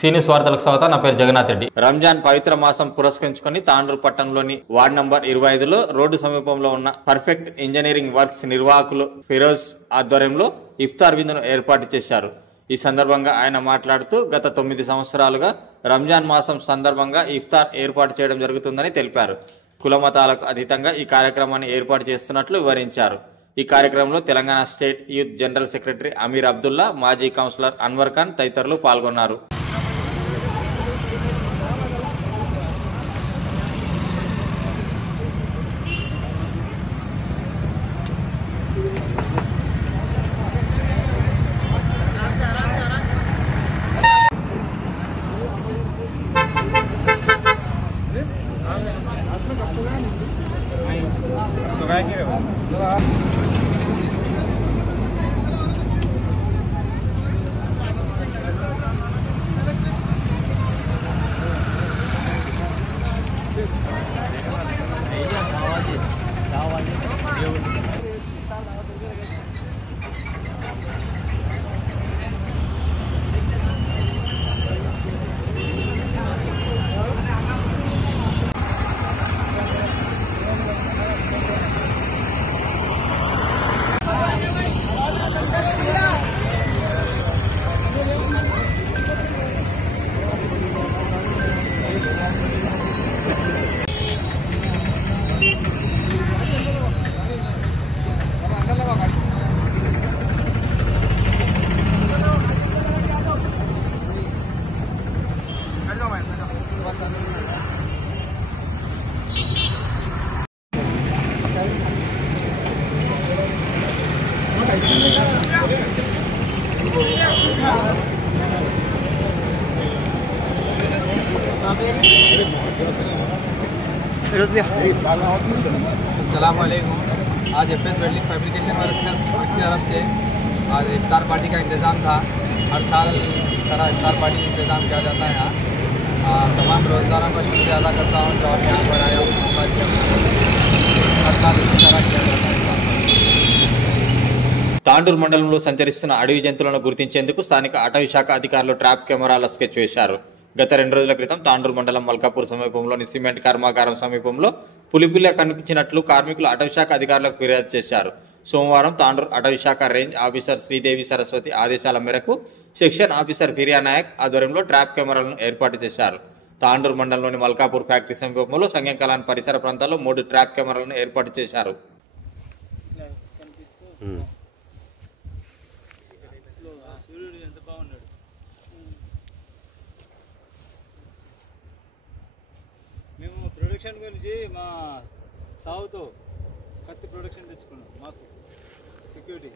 సీనియస్ వార్తలకు స్వాగతం. నా పేరు జగన్నాథ్ రెడ్డి. రంజాన్ పవిత్ర మాసం పురస్కరించుకొని తాండూరు పట్టణంలోని వార్డు నంబర్ 25లో రోడ్డు సమీపంలో ఉన్న పర్ఫెక్ట్ ఇంజనీరింగ్ వర్క్స్ నిర్వాహకులు ఫిరోజ్ ఆధ్వర్యంలో ఇఫ్తార్ విందును ఏర్పాటు చేశారు. ఈ సందర్భంగా ఆయన మాట్లాడుతూ గత 9 సంవత్సరాలుగా రంజాన్ మాసం సందర్భంగా ఇఫ్తార్ ఏర్పాటు చేయడం జరుగుతుందని తెలిపారు. కులమతాలకు అతీతంగా ఈ కార్యక్రమాన్ని ఏర్పాటు చేస్తున్నట్లు వివరించారు. ఈ కార్యక్రమంలో Telangana state youth general secretary Amir Abdullah, మాజీ కౌన్సిలర్ అన్వర్ ఖాన్ తదితరులు పాల్గొన్నారు. अस्सलामुअलैकुम। आज एफएस वेल्डिंग फैब्रिकेशन वर्क की तरफ से आज इफ्तार पार्टी का इंतज़ाम था। हर साल इस तरह इफ्तार पार्टी का इंतज़ाम किया जाता है यहाँ। तमाम रोज़गारों का शुक्रिया अदा करता हूँ जो आप यहाँ पर आए हो। हर साल इसी तरह किया जाता है। తాండూరు మండలంలో సంచరిస్తున్న అడవి జంతువులను గుర్తించేందుకు స్థానిక అటవీ శాఖ అధికారులు ట్రాప్ కెమెరాల స్కెచ్ వేశారు. గత 2 రోజుల క్రితం తాండూరు మండలం మల్కాపూర్ సమీపంలోని సిమెంట్ కర్మాగారం సమీపంలో పులిపిల్ల కనిపించినట్లు కార్మికులు అటవీ శాఖ అధికారులకు ఫిర్యాదు చేశారు. సోమవారం తాండూరు అటవీ శాఖ రేంజ్ ఆఫీసర్ శ్రీదేవి సరస్వతి ఆదేశాల మేరకు సెక్షన్ ఆఫీసర్ ఫిరియా నాయక్ ఆధ్వర్యంలో ట్రాప్ కెమెరాలను ఏర్పాటు చేశారు. తాండూరు మండలంలోని మల్కాపూర్ ఫ్యాక్టరీ సమీపంలో సంగంకలాన్ పరిసర ప్రాంతాల్లో 3 ట్రాప్ కెమెరాలను ఏర్పాటు చేశారు. మేము ప్రొడక్షన్ గురించి మా సావుతో కత్తి ప్రొడక్షన్ తెచ్చుకున్నాం. మాకు సెక్యూరిటీ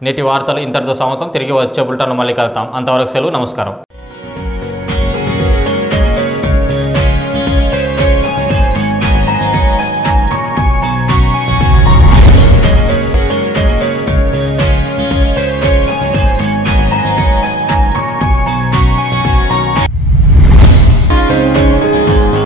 నేటి వార్తలు ఇంతటితో సమాప్తం. తిరిగి వచ్చే బులెటిన్లో మళ్ళీ కలుద్దాం. అంతవరకు సెలవు. నమస్కారం.